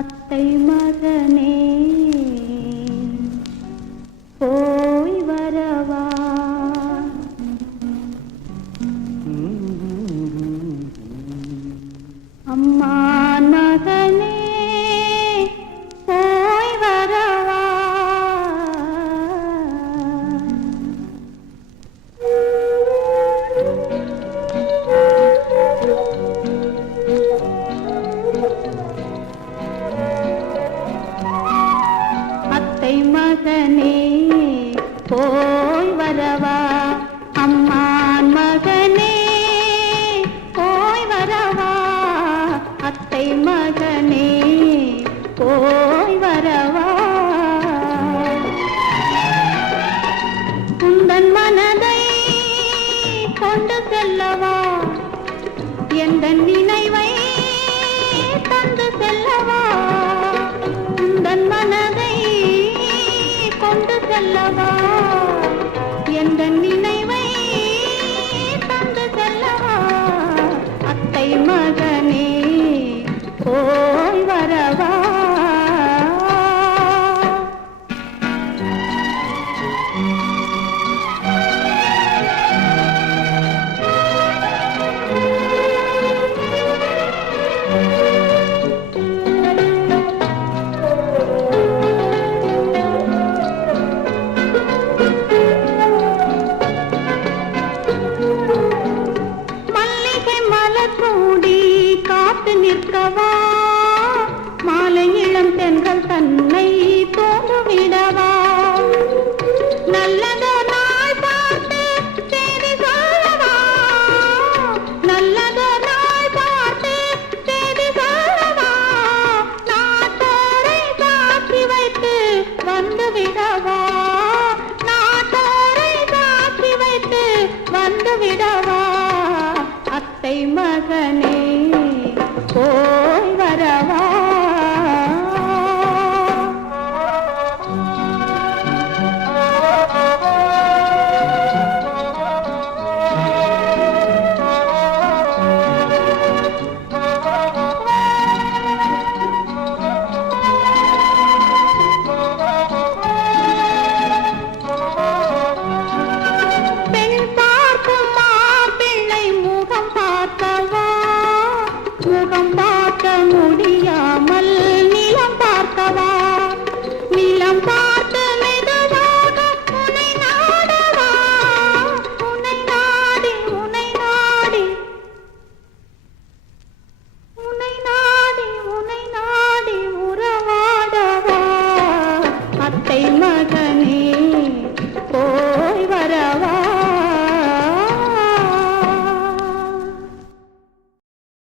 அத்தை மகனே போய் வரவா, அம்மா மகனே போய் வரவா. அத்தை மகனே போய் வரவா, அம்மா மகனே போய் வரவா. அத்தை மகனே போய் வரவா. உந்தன் மனதை கொண்டு செல்லவா, எந்த நினைவை தந்து செல்லவா. உந்தன் மனதை கொண்டு செல்லவா, எந்த நினை